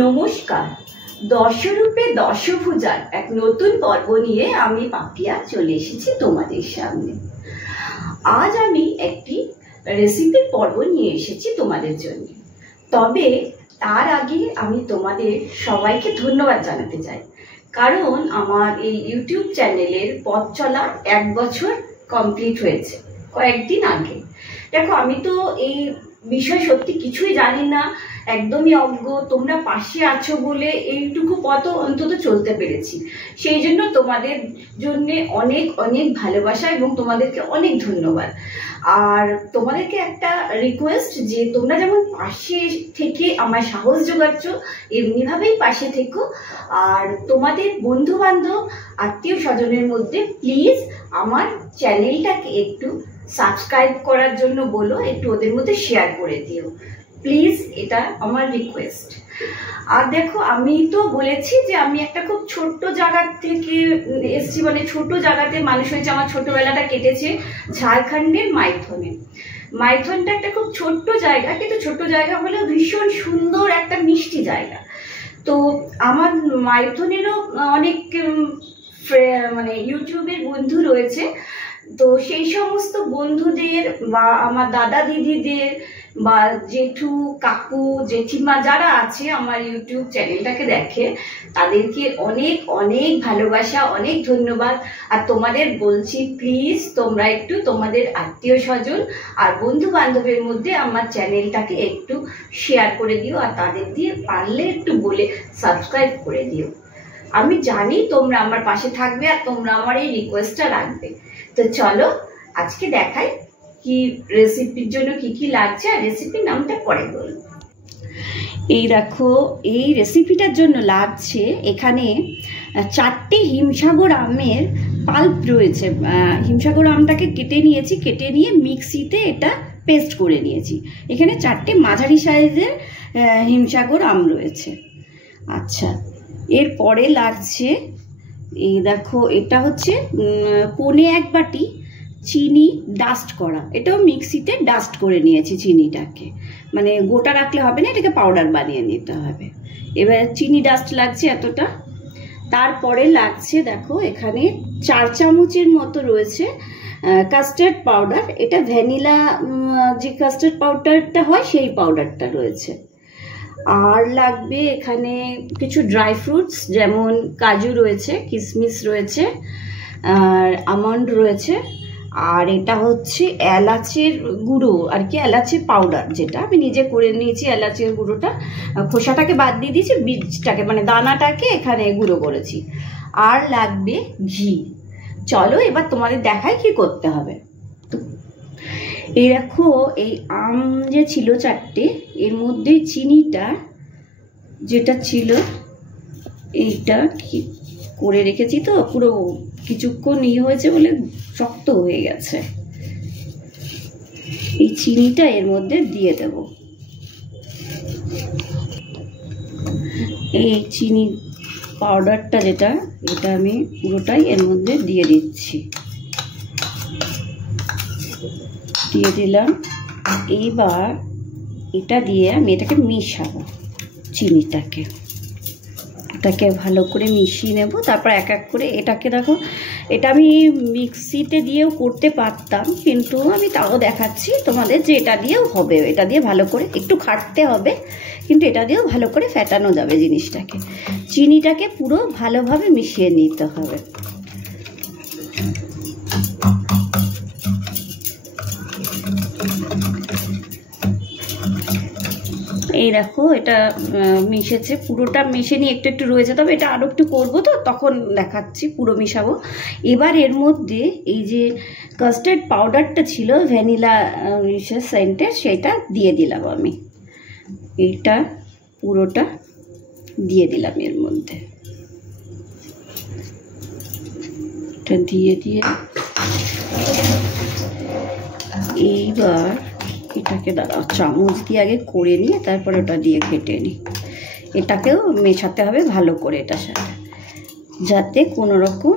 নমস্কার, দশরূপে দশভুজার এক নতুন পর্ব নিয়ে আমি পাপিয়া চলে এসেছি তোমাদের সামনে। আজ আমি একটি রেসিপির পর্ব নিয়ে এসেছি তোমাদের জন্য। তবে তার আগে আমি তোমাদের সবাইকে ধন্যবাদ জানাতে চাই, কারণ আমার এই ইউটিউব চ্যানেলের পথ চলা 1 বছর কমপ্লিট হয়েছে কয়েকদিন আগে। দেখো, আমি তো এই বিষয় সত্যি কিছুই জানি না, একদমই অজ্ঞ। তোমরা পাশে আছো বলে এইটুকু পথ অন্তত চলতে পেরেছি। সেই জন্য তোমাদের জন্য অনেক অনেক ভালোবাসা এবং তোমাদেরকে অনেক ধন্যবাদ। আর তোমাদেরকে একটা রিকোয়েস্ট, যে তোমরা যেমন পাশে থেকে আমার সাহস যোগাচ্ছ, এমনিভাবেই পাশে থেকো। আর তোমাদের বন্ধু বান্ধব আত্মীয় স্বজনের মধ্যে প্লিজ আমার চ্যানেলটাকে একটু সাবস্ক্রাইব করার জন্য বলো, একটু ওদের মধ্যে শেয়ার করে দিও প্লিজ, এটা আমার রিকোয়েস্ট। আর দেখো, আমি তো বলেছি যে আমি একটা খুব ছোট্ট জায়গা থেকে এসেছি, মানে ছোট জায়গাতে মানুষ হয়েছে। আমার ছোটবেলাটা কেটেছে ঝাড়খণ্ডের মাইথনে। মাইথনটা একটা খুব ছোট্ট জায়গা, কিন্তু ছোট্ট জায়গা হলেও ভীষণ সুন্দর একটা মিষ্টি জায়গা। তো আমার মাইথনেরও অনেক মানে ইউটিউবের বন্ধু রয়েছে। তো সেই সমস্ত বন্ধুদের বা আমার দাদা দিদিদের বা জেঠু কাকু জেঠিমা যারা আছে আমার ইউটিউব চ্যানেলটাকে দেখে, তাদেরকে অনেক অনেক ভালোবাসা, অনেক ধন্যবাদ। আর তোমাদের বলছি, প্লিজ তোমরা একটু তোমাদের আত্মীয় স্বজন আর বন্ধু বান্ধবের মধ্যে আমার চ্যানেলটাকে একটু শেয়ার করে দিও, আর তাদের দিয়ে পারলে একটু বলে সাবস্ক্রাইব করে দিও। আমি জানি তোমরা আমার পাশে থাকবে আর তোমরা আমার এই রিকোয়েস্টটা রাখবে। তো চলো আজকে দেখাই কি রেসিপির জন্য কি কি লাগছে, আর রেসিপির নামটা পরে বলবো। এই দেখো, এই রেসিপিটার জন্য লাগছে এখানে 4টে হিমসাগর আমের পাল্প রয়েছে। হিমসাগর আমটাকে কেটে নিয়েছি, কেটে নিয়ে মিক্সিতে এটা পেস্ট করে নিয়েছি। এখানে 4টে মাঝারি সাইজের হিমসাগর আম রয়েছে। আচ্ছা, এরপরে লাগছে, এই দেখো, এটা হচ্ছে 1.25 বাটি চিনি ডাস্ট করা। এটাও মিক্সিতে ডাস্ট করে নিয়েছি চিনিটাকে, মানে গোটা রাখলে হবে না, এটাকে পাউডার বানিয়ে নিতে হবে। এবার চিনি ডাস্ট লাগছে এতটা। তারপরে লাগছে, দেখো এখানে 4 চামচের মতো রয়েছে কাস্টার্ড পাউডার। এটা ভ্যানিলা যে কাস্টার্ড পাউডারটা হয় সেই পাউডারটা রয়েছে। আর লাগবে এখানে কিছু ড্রাই ফ্রুটস, যেমন কাজু রয়েছে, কিশমিশ রয়েছে, আর আমন্ড রয়েছে। আর এটা হচ্ছে এলাচের গুঁড়ো আর কি, এলাচের পাউডার, যেটা আমি নিজে করে নিয়েছি। এলাচের গুঁড়োটা খোসাটাকে বাদ দিয়ে দিয়েছি, বীজটাকে মানে দানাটাকে এখানে গুঁড়ো করেছি। আর লাগবে ঘি। চলো এবার তোমাদের দেখাই কি করতে হবে। এই দেখো, এই আম যে ছিল 4টে, এর মধ্যে চিনিটা যেটা ছিল এইটা কি করে রেখেছি, তো পুরো কিছুক্ষণ ইয়ে হয়েছে বলে শক্ত হয়ে গেছে। এই চিনিটা এর মধ্যে দিয়ে দেব। এই চিনি পাউডারটা যেটা, এটা আমি পুরোটাই এর মধ্যে দিয়ে দিচ্ছি। দিয়ে দিলাম। এইবার এটা দিয়ে আমি এটাকে মিশাবো, চিনিটাকে এটাকে ভালো করে মিশিয়ে নেব। তারপর এক এক করে এটাকে, দেখো এটা আমি মিক্সিতে দিয়েও করতে পারতাম, কিন্তু আমি তাও দেখাচ্ছি তোমাদের যে এটা দিয়েও হবে। এটা দিয়ে ভালো করে একটু খাটতে হবে, কিন্তু এটা দিয়েও ভালো করে ফেটানো যাবে জিনিসটাকে। চিনিটাকে পুরো ভালোভাবে মিশিয়ে নিতে হবে। এই দেখো, এটা মিশেছে, পুরোটা মিশে নিয়ে একটু একটু রয়েছে, তবে এটা আরও একটু করবো, তো তখন দেখাচ্ছি, পুরো মিশাবো। এবার এর মধ্যে এই যে কাস্টার্ড পাউডারটা ছিল ভ্যানিলা সেন্টের, সেটা দিয়ে দিলাম আমি। এটা পুরোটা দিয়ে দিলাম এর মধ্যে। এটা দিয়ে দিয়ে এইবার এটাকে চামচ দিয়ে আগে করে নিয়ে তারপর ওটা দিয়ে ঘেটে নিই। এটাকেও মেশাতে হবে ভালো করে এটার সাথে, যাতে কোনো রকম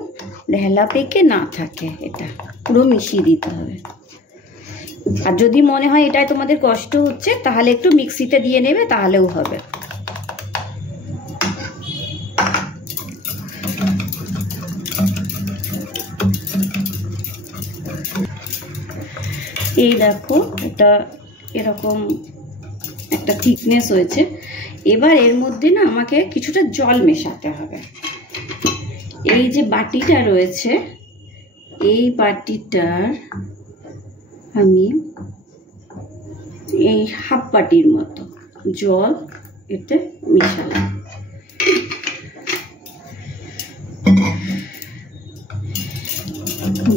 ঢেলা পেকে না থাকে। এটা পুরো মিশিয়ে দিতে হবে। আর যদি মনে হয় এটাই তোমাদের কষ্ট হচ্ছে, তাহলে একটু মিক্সিতে দিয়ে নেবে, তাহলেও হবে। এই দেখো এটা এরকম একটা থিকনেস হয়েছে। এবার এর মধ্যে না আমাকে কিছুটা জল মেশাতে হবে। এই যে বাটিটা রয়েছে, এই বাটিটার আমি এই হাফ বাটির মতো জল এতে মিশালাম।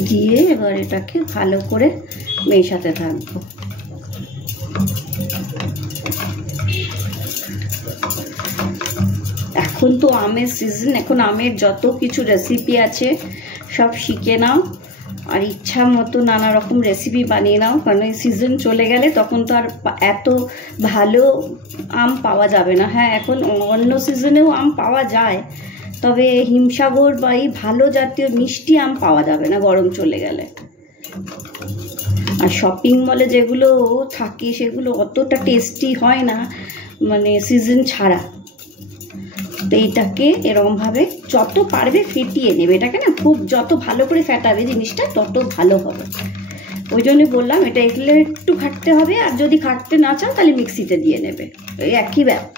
দিয়ে এবার এটাকে ভালো করে মেশাতে থাকবো। এখন তো আমের সিজন, এখন আমের যত কিছু রেসিপি আছে সব শিখে নাও, আর ইচ্ছা মতো নানা রকম রেসিপি বানিয়ে নাও, কারণ এই সিজন চলে গেলে তখন তো আর এত ভালো আম পাওয়া যাবে না। হ্যাঁ, এখন অন্য সিজনেও আম পাওয়া যায়, তবে হিমসাগর বা এই ভালো জাতীয় মিষ্টি আম পাওয়া যাবে না গরম চলে গেলে। আর শপিং মলে যেগুলো থাকে সেগুলো অতটা টেস্টি হয় না, মানে সিজন ছাড়া। তো এইটাকে এরকমভাবে যত পারবে ফেটিয়ে নেবে। এটাকে না খুব যত ভালো করে ফেটাবে জিনিসটা তত ভালো হবে। ওই জন্য বললাম এটা এগুলো একটু খাটতে হবে, আর যদি খাটতে না চাও তাহলে মিক্সিতে দিয়ে নেবে, এই একই ব্যাপার।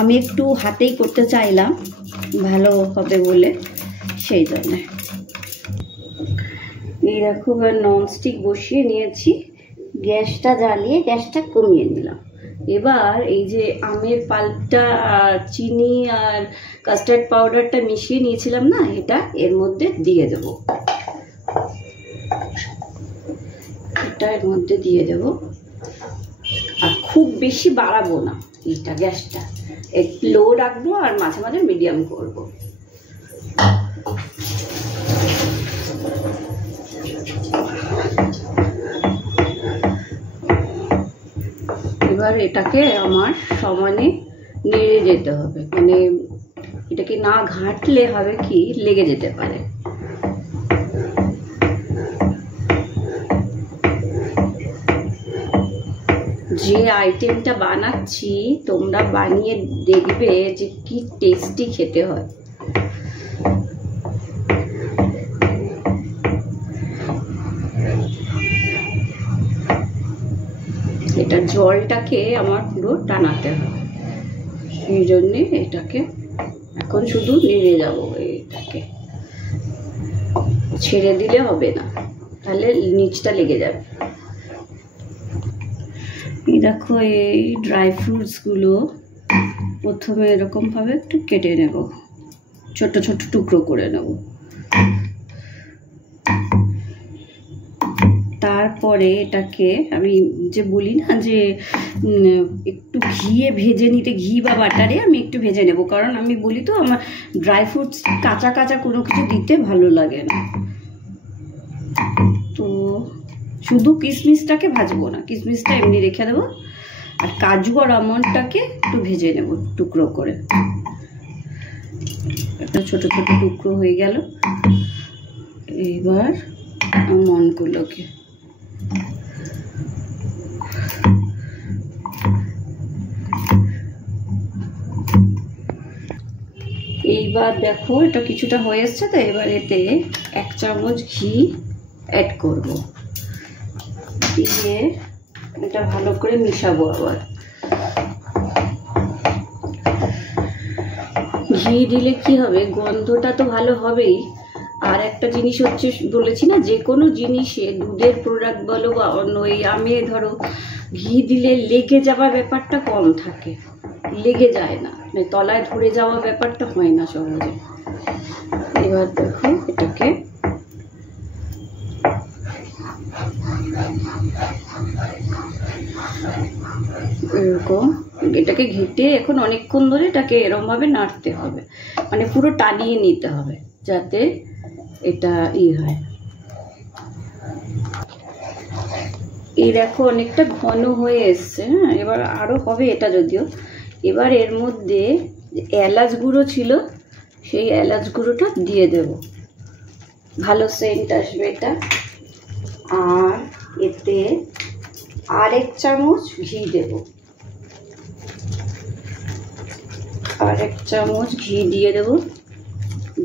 আমি একটু হাতেই করতে চাইলাম ভালো হবে বলে, সেই জন্যে। এই দেখো ননস্টিক বসিয়ে নিয়েছি, গ্যাসটা জ্বালিয়ে গ্যাসটা কমিয়ে নিলাম। এবার এই যে আমের পাল্পটা আর চিনি আর কাস্টার্ড পাউডারটা মিশিয়ে নিয়েছিলাম না, এটা এর মধ্যে দিয়ে দেব। এটা এর মধ্যে দিয়ে দেব, আর খুব বেশি বাড়াবো না এটা, গ্যাসটা একটু লো রাখবো আর মাঝে মাঝে মিডিয়াম করব। এবার এটাকে আমার সমানে নেড়ে যেতে হবে, মানে এটাকে না ঘাঁটলে হবে কি লেগে যেতে পারে। যে আইটেমটা বানাচ্ছি তোমরা বানিয়ে দেখবে যে কি টেস্টি খেতে হয়। এটা জলটাকে আমার পুরো টানাতে হবে, সেই জন্যে এটাকে এখন শুধু নেড়ে যাব। এটাকে ছেড়ে দিলে হবে না, তাহলে নিচটা লেগে যাবে। এই দেখো এই ড্রাই ফ্রুটসগুলো প্রথমে এরকমভাবে একটু কেটে নেব, ছোট ছোট টুকরো করে নেব। তারপরে এটাকে আমি যে বলি না যে একটু ঘিয়ে ভেজে নিতে, ঘি বা বাটারে আমি একটু ভেজে নেব, কারণ আমি বলি তো আমার ড্রাই ফ্রুটস কাঁচা কাঁচা কোনো কিছু দিতে ভালো লাগে না। তো শুধু কিশমিশটাকে ভাজবো না, কিশমিশটা এমনি রেখে দেবো, আর কাজু আর আমন্ডটাকে একটু ভেজে নেব টুকরো করে। একটা ছোট ছোট টুকরো হয়ে গেল। এবার আমন্ডগুলোকে এইবার দেখো এটা কিছুটা হয়ে এসছে, তো এবার এতে 1 চামচ ঘি অ্যাড করব, দিয়ে এটা ভালো করে মিশাবো। আবার ঘি দিলে কি হবে, গন্ধটা তো ভালো হবেই, আর একটা জিনিস হচ্ছে বলেছি না, যে কোনো জিনিসে দুধের প্রোডাক্ট বলো বা অন্য এই আমে ধরো ঘি দিলে লেগে যাওয়ার ব্যাপারটা কম থাকে, লেগে যায় না, মানে তলায় ধরে যাওয়া ব্যাপারটা হয় না সহজে। এবার দেখো এটাকে এরকম, এটাকে ঘেটে এখন অনেকক্ষণ ধরে এটাকে এরমভাবে নাড়তে হবে, মানে পুরো টানিয়ে নিতে হবে যাতে এটা হয়। এই দেখো অনেকটা ঘন হয়ে এসছে। হ্যাঁ, এবার আরও হবে এটা যদিও। এবার এর মধ্যে এলাচ গুঁড়ো ছিল, সেই এলাচ গুঁড়োটা দিয়ে দেব, ভালো সেন্ট আসবে এটা। আর এতে আর 1 চামচ ঘি দেব, আর 1 চামচ ঘি দিয়ে দেব,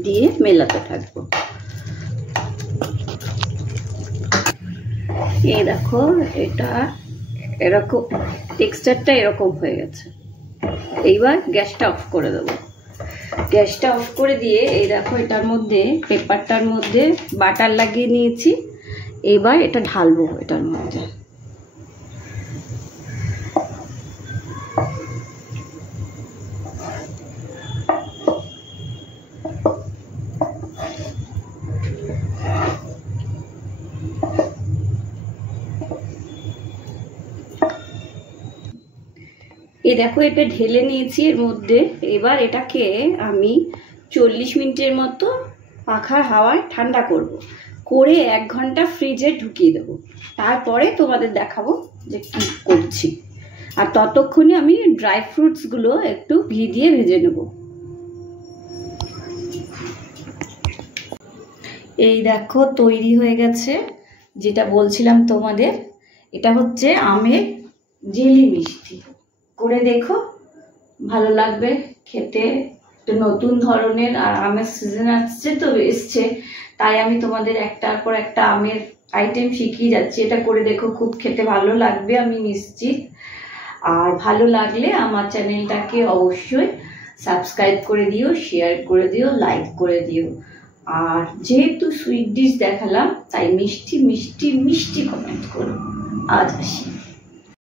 দিয়ে মেলাতে থাকবো। এই দেখো এটা এরকম টেক্সচারটা এরকম হয়ে গেছে। এইবার গ্যাসটা অফ করে দেবো। গ্যাসটা অফ করে দিয়ে এই দেখো এটার মধ্যে পেপারটার মধ্যে বাটার লাগিয়ে নিয়েছি। এবার এটা ঢালবো এটার মধ্যে। এই দেখো এটা ঢেলে নিয়েছি এর মধ্যে। এবার এটাকে আমি 40 মিনিটের মতো পাখার হাওয়ায় ঠান্ডা করব, করে 1 ঘন্টা ফ্রিজে ঢুকিয়ে দেবো। তারপরে তোমাদের দেখাবো যে কি করছি। আর ততক্ষণে আমি ড্রাই ফ্রুটসগুলো একটু ঘি দিয়ে ভেজে নেব। এই দেখো তৈরি হয়ে গেছে, যেটা বলছিলাম তোমাদের। এটা হচ্ছে আমের জেলি মিষ্টি। করে দেখো, ভালো লাগবে খেতে। একটা নতুন ধরনের, আর আমের সিজন আসছে তো এসছে, তাই আমি তোমাদের একটার পর একটা আমের আইটেম শিখিয়ে যাচ্ছি। এটা করে দেখো, খুব খেতে ভালো লাগবে আমি নিশ্চিত। আর ভালো লাগলে আমার চ্যানেলটাকে অবশ্যই সাবস্ক্রাইব করে দিও, শেয়ার করে দিও, লাইক করে দিও। আর যেহেতু সুইট ডিশ দেখালাম, তাই মিষ্টি মিষ্টি মিষ্টি কমেন্ট করো। আজ আসি।